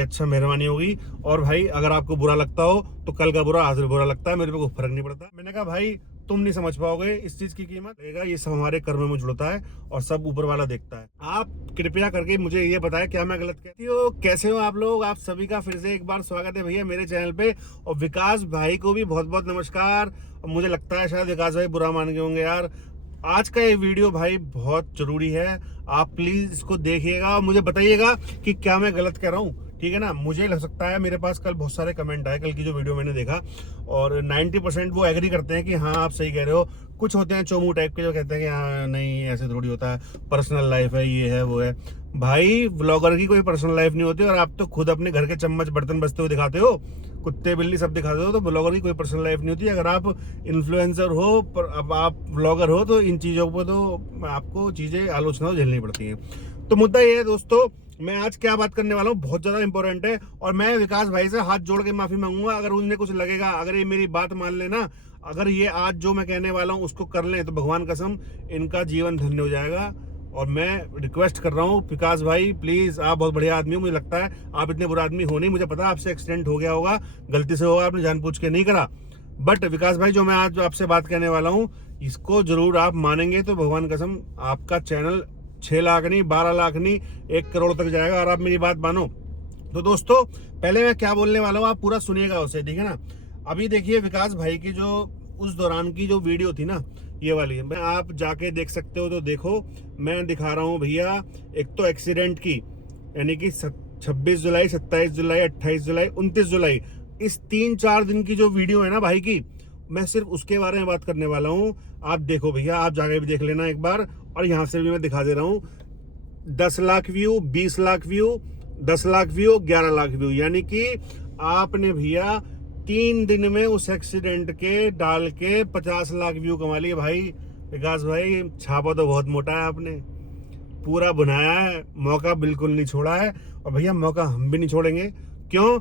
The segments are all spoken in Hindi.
अच्छा मेहरबानी होगी। और भाई अगर आपको बुरा लगता हो तो कल का बुरा आज भी बुरा लगता है, मेरे पे कोई फर्क नहीं पड़ता। मैंने कहा भाई तुम नहीं समझ पाओगे इस चीज की कीमत, ये सब हमारे कर्म में जुड़ता है और सब ऊपर वाला देखता है। आप कृपया करके मुझे ये बताएं क्या मैं गलत कहती हूँ। कैसे हो आप लोग? आप सभी का फिर से एक बार स्वागत है भैया मेरे चैनल पे। और विकास भाई को भी बहुत बहुत नमस्कार। और मुझे लगता है शायद विकास भाई बुरा मान गए होंगे यार। आज का ये वीडियो भाई बहुत जरूरी है, आप प्लीज इसको देखिएगा और मुझे बताइएगा कि क्या मैं गलत कह रहा हूँ। ठीक है ना? मुझे लग सकता है, मेरे पास कल बहुत सारे कमेंट आए कल की जो वीडियो मैंने देखा, और 90% वो एग्री करते हैं कि हाँ आप सही कह रहे हो। कुछ होते हैं चोमू टाइप के जो कहते हैं कि हाँ नहीं ऐसे थोड़ी होता है, पर्सनल लाइफ है, ये है वो है। भाई व्लॉगर की कोई पर्सनल लाइफ नहीं होती, और आप तो खुद अपने घर के चम्मच बर्तन बजते हुए दिखाते हो, कुत्ते बिल्ली सब दिखाते हो, तो ब्लॉगर की कोई पर्सनल लाइफ नहीं होती। अगर आप इन्फ्लुएंसर हो, पर अब आप ब्लॉगर हो, तो इन चीज़ों पर तो आपको चीज़ें आलोचना झेलनी पड़ती हैं। तो मुद्दा ये है दोस्तों, मैं आज क्या बात करने वाला हूँ बहुत ज़्यादा इंपॉर्टेंट है, और मैं विकास भाई से हाथ जोड़ के माफ़ी मांगूंगा अगर उन्हें कुछ लगेगा, अगर ये मेरी बात मान लेना, अगर ये आज जो मैं कहने वाला हूँ उसको कर लें, तो भगवान कसम इनका जीवन धन्य हो जाएगा। और मैं रिक्वेस्ट कर रहा हूँ विकास भाई प्लीज, आप बहुत बढ़िया आदमी हो, मुझे लगता है आप इतने बुरा आदमी हो नहीं, मुझे पता है आपसे एक्सीडेंट हो गया होगा, गलती से होगा, आपने जानबूझ के नहीं करा। बट विकास भाई जो मैं आज आपसे बात कहने वाला हूँ, इसको जरूर आप मानेंगे तो भगवान कसम आपका चैनल 6 लाख नहीं, 12 लाख नहीं, 1 करोड़ तक जाएगा, और आप मेरी बात मानो। तो दोस्तों पहले मैं क्या बोलने वाला हूँ आप पूरा सुनिएगा उसे, ठीक है ना? अभी देखिए विकास भाई की जो उस दौरान की जो वीडियो थी ना, ये वाली मैं आप जाके देख सकते हो, तो देखो मैं दिखा रहा हूँ भैया। एक तो एक्सीडेंट की, यानी कि 26 जुलाई, 27 जुलाई, 28 जुलाई, 29 जुलाई, इस 3-4 दिन की जो वीडियो है ना भाई की, मैं सिर्फ उसके बारे में बात करने वाला हूँ। आप देखो भैया, आप जाके भी देख लेना एक बार, और यहाँ से भी मैं दिखा दे रहा हूँ। 10 lakh view, 20 lakh view, 10 lakh view, 11 lakh view, यानी कि आपने भैया 3 दिन में उस एक्सीडेंट के डाल के 50 लाख व्यू कमा लिए भाई। विकास भाई छापा तो बहुत मोटा है आपने, पूरा बनाया है, मौका बिल्कुल नहीं छोड़ा है, और भैया मौका हम भी नहीं छोड़ेंगे। क्यों?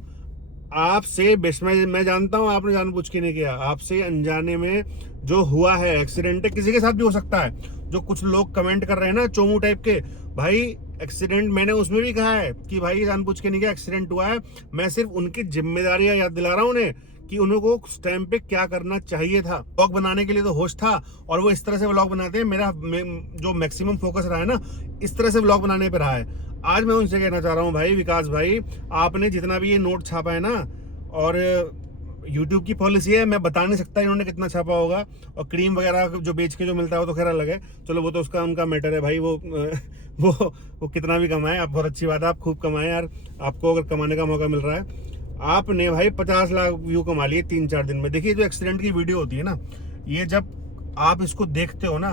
आपसे मैं जानता हूं आपने जानबूझ के नहीं किया, आपसे अनजाने में जो हुआ है एक्सीडेंट, किसी के साथ भी हो सकता है। जो कुछ लोग कमेंट कर रहे हैं ना चोमू टाइप के, भाई एक्सीडेंट मैंने उसमें भी कहा है कि भाई जानबूझ के नहीं किया, एक्सीडेंट हुआ है। मैं सिर्फ उनकी जिम्मेदारियां याद दिला रहा हूं उन्हें कि उनको उस टाइम पे क्या करना चाहिए था। व्लॉग बनाने के लिए तो होश था, और वो इस तरह से व्लॉग बनाते हैं। जो मैक्सिमम फोकस रहा है ना, इस तरह से व्लॉग बनाने पे रहा है। आज मैं उनसे कहना चाह रहा हूँ भाई विकास भाई, आपने जितना भी ये नोट छापा है ना, और यूट्यूब की पॉलिसी है, मैं बता नहीं सकता इन्होंने कितना छापा होगा, और क्रीम वगैरह जो बेच के जो मिलता है वो तो खैर अलग है, चलो वो तो उसका उनका मैटर है भाई। वो वो कितना भी कमाए, आप बहुत अच्छी बात है, आप खूब कमाए यार, आपको अगर कमाने का मौका मिल रहा है। आपने भाई 50 लाख व्यू कमा लिए 3-4 दिन में। देखिए जो एक्सीडेंट की वीडियो होती है ना, ये जब आप इसको देखते हो ना,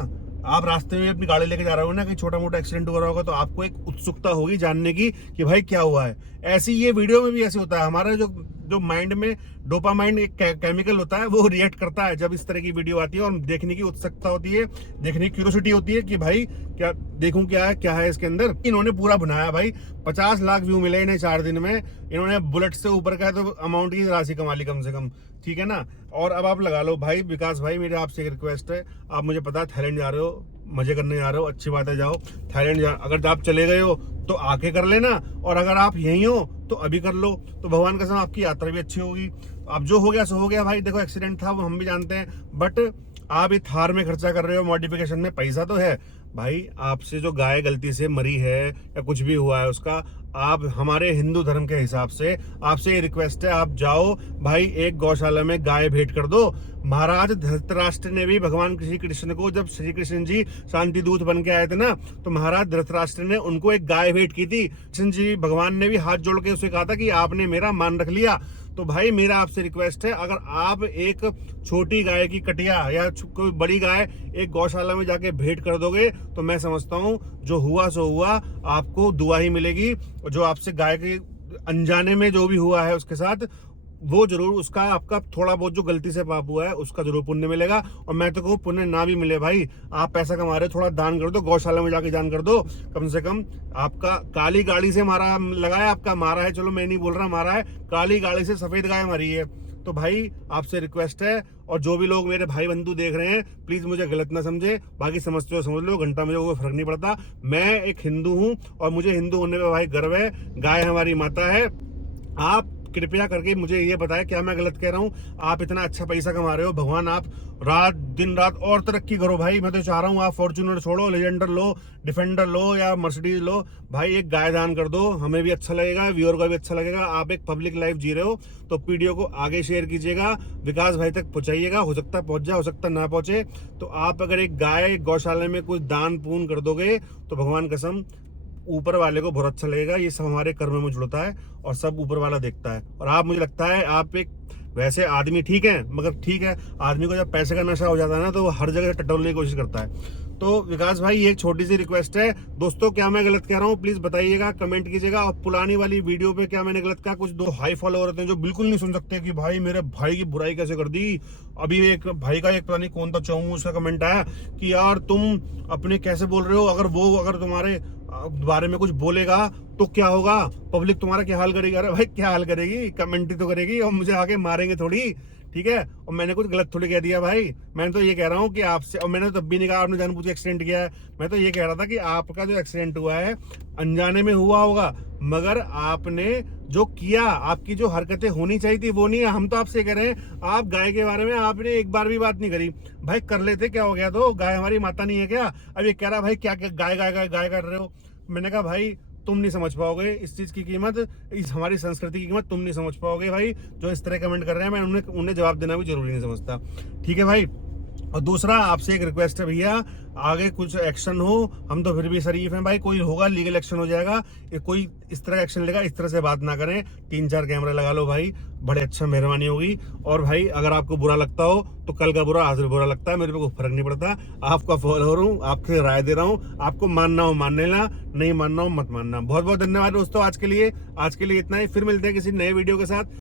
आप रास्ते में अपनी गाड़ी लेके जा रहे हो ना, कि छोटा मोटा एक्सीडेंट हो रहा होगा, तो आपको एक उत्सुकता होगी जानने की कि भाई क्या हुआ है। ऐसी ये वीडियो में भी ऐसे होता है, हमारा जो जो माइंड में डोपामाइन एक केमिकल होता है, वो रिएक्ट करता है जब इस तरह की वीडियो आती है, और देखने की उत्सुकता होती है, देखने की क्यूरियोसिटी होती है कि भाई क्या देखूं, क्या है इसके अंदर। इन्होंने पूरा बनाया भाई, 50 लाख व्यू मिले इन्हें 4 दिन में, इन्होंने बुलेट से ऊपर का तो अमाउंट की राशि कमा ली कम से कम, ठीक है ना? और अब आप लगा लो भाई विकास भाई, मेरे आपसे एक रिक्वेस्ट है, आप मुझे पता है थाईलैंड जा रहे हो, मजे करने जा रहे हो, अच्छी बात है, जाओ थाईलैंड। अगर आप चले गए हो तो आके कर लेना, और अगर आप यहीं हो तो अभी कर लो, तो भगवान कसम आपकी यात्रा भी अच्छी होगी। अब जो हो गया सो हो गया भाई, देखो एक्सीडेंट था वो हम भी जानते हैं, बट आप ये थार में खर्चा कर रहे हो, मॉडिफिकेशन में पैसा तो है भाई। आपसे जो गाय गलती से मरी है या कुछ भी हुआ है उसका, आप हमारे हिंदू धर्म के हिसाब से आपसे ये रिक्वेस्ट है, आप जाओ भाई एक गौशाला में गाय भेंट कर दो। महाराज धृतराष्ट्र ने भी भगवान श्री कृष्ण को, जब श्री कृष्ण जी शांति दूत बन के आए थे ना, तो महाराज धृतराष्ट्र ने उनको एक गाय भेंट की थी। कृष्ण जी भगवान ने भी हाथ जोड़ के उसे कहा था कि आपने मेरा मान रख लिया। तो भाई मेरा आपसे रिक्वेस्ट है, अगर आप एक छोटी गाय की कटिया या कोई बड़ी गाय एक गौशाला में जाके भेंट कर दोगे, तो मैं समझता हूँ जो हुआ सो हुआ, आपको दुआ ही मिलेगी। जो आपसे गाय के अनजाने में जो भी हुआ है उसके साथ, वो जरूर उसका आपका थोड़ा बहुत जो गलती से पाप हुआ है उसका जरूर पुण्य मिलेगा। और मैं तो कहूँ पुण्य ना भी मिले भाई, आप पैसा कमा रहे हो, थोड़ा दान कर दो, गौशाला में जाके दान कर दो कम से कम। आपका काली गाड़ी से मारा लगा है, आपका मारा है, चलो मैं नहीं बोल रहा मारा है, काली गाड़ी से सफेद गाय मरी है। तो भाई आपसे रिक्वेस्ट है, और जो भी लोग मेरे भाई बंधु देख रहे हैं प्लीज मुझे गलत ना समझे, बाकी समझते हो समझ लो, घंटा मुझे कोई फर्क नहीं पड़ता। मैं एक हिंदू हूँ और मुझे हिंदू होने पे भाई गर्व है। गाय हमारी माता है, आप कृपया करके मुझे ये बताएं क्या मैं गलत कह रहा हूँ। आप इतना अच्छा पैसा कमा रहे हो, भगवान आप दिन रात और तरक्की करो भाई। मैं तो चाह रहा हूँ आप फॉर्च्यूनर छोड़ो, लेजेंडर लो, डिफेंडर लो या मर्सिडीज लो भाई। एक गाय दान कर दो, हमें भी अच्छा लगेगा, व्यूअर को भी अच्छा लगेगा। आप एक पब्लिक लाइफ जी रहे हो तो वीडियो को आगे शेयर कीजिएगा, विकास भाई तक पहुंचाइएगा। हो सकता है पहुंच जाए, हो सकता है ना पहुंचे। तो आप अगर एक गाय गौशाला में कुछ दान पून कर दोगे तो भगवान कसम ऊपर वाले को बहुत अच्छा लगेगा। ये सब हमारे कर्म में जुड़ता है और सब ऊपर वाला देखता है। और आप, मुझे लगता है आप एक वैसे आदमी ठीक है, मगर ठीक है, आदमी को जब पैसे का नशा हो जाता है ना तो वो हर जगह से टटोलने की कोशिश करता है। तो विकास भाई ये एक छोटी सी रिक्वेस्ट है दोस्तों, क्या मैं गलत कह रहा हूँ प्लीज बताइएगा, कमेंट कीजिएगा। और पुरानी वाली वीडियो पे क्या मैंने गलत कहा? कुछ दो हाई फॉलोअर होते हैं जो बिल्कुल नहीं सुन सकते कि भाई मेरे भाई की बुराई कैसे कर दी। अभी एक भाई का, एक पता नहीं कौन था, चाहूँ उसका कमेंट आया कि यार तुम अपने कैसे बोल रहे हो, अगर तुम्हारे बारे में कुछ बोलेगा तो क्या होगा, पब्लिक तुम्हारा क्या हाल करेगी। अरे भाई क्या हाल करेगी, कमेंट ही तो करेगी और मुझे आके मारेंगे थोड़ी, ठीक है। और मैंने कुछ गलत थोड़ी कह दिया भाई। मैंने तो ये कह रहा हूँ कि आपसे, और मैंने तब भी नहीं कहा आपने जानबूझ के एक्सीडेंट किया है। मैं तो ये कह रहा था कि आपका जो एक्सीडेंट हुआ है अनजाने में हुआ होगा, मगर आपने जो किया, आपकी जो हरकतें होनी चाहिए थी वो नहीं है। हम तो आपसे कह रहे हैं, आप गाय के बारे में आपने एक बार भी बात नहीं करी। भाई कर लेते, क्या हो गया, तो गाय हमारी माता नहीं है क्या? अब ये कह रहा भाई क्या क्या गाय गाय गाय गाय कर रहे हो। मैंने कहा भाई तुम नहीं समझ पाओगे इस चीज की कीमत, इस हमारी संस्कृति की कीमत तुम नहीं समझ पाओगे भाई। जो इस तरह कमेंट कर रहे हैं, मैं उन्हें जवाब देना भी जरूरी नहीं समझता, ठीक है भाई। और दूसरा आपसे एक रिक्वेस्ट है भैया, आगे कुछ एक्शन हो, हम तो फिर भी शरीफ हैं भाई, कोई होगा लीगल एक्शन हो जाएगा। कोई इस तरह एक्शन लेगा, इस तरह से बात ना करें। 3-4 कैमरे लगा लो भाई, बड़े अच्छा मेहरबानी होगी। और भाई अगर आपको बुरा लगता हो तो कल का बुरा आज भी बुरा लगता है, मेरे को कोई फर्क नहीं पड़ता। आपका फॉलोअर हूँ, आपसे राय दे रहा हूँ, आपको मानना हो मान लेना, नहीं मानना हो मत मानना। बहुत बहुत धन्यवाद दोस्तों आज के लिए इतना ही। फिर मिलते हैं किसी नए वीडियो के साथ।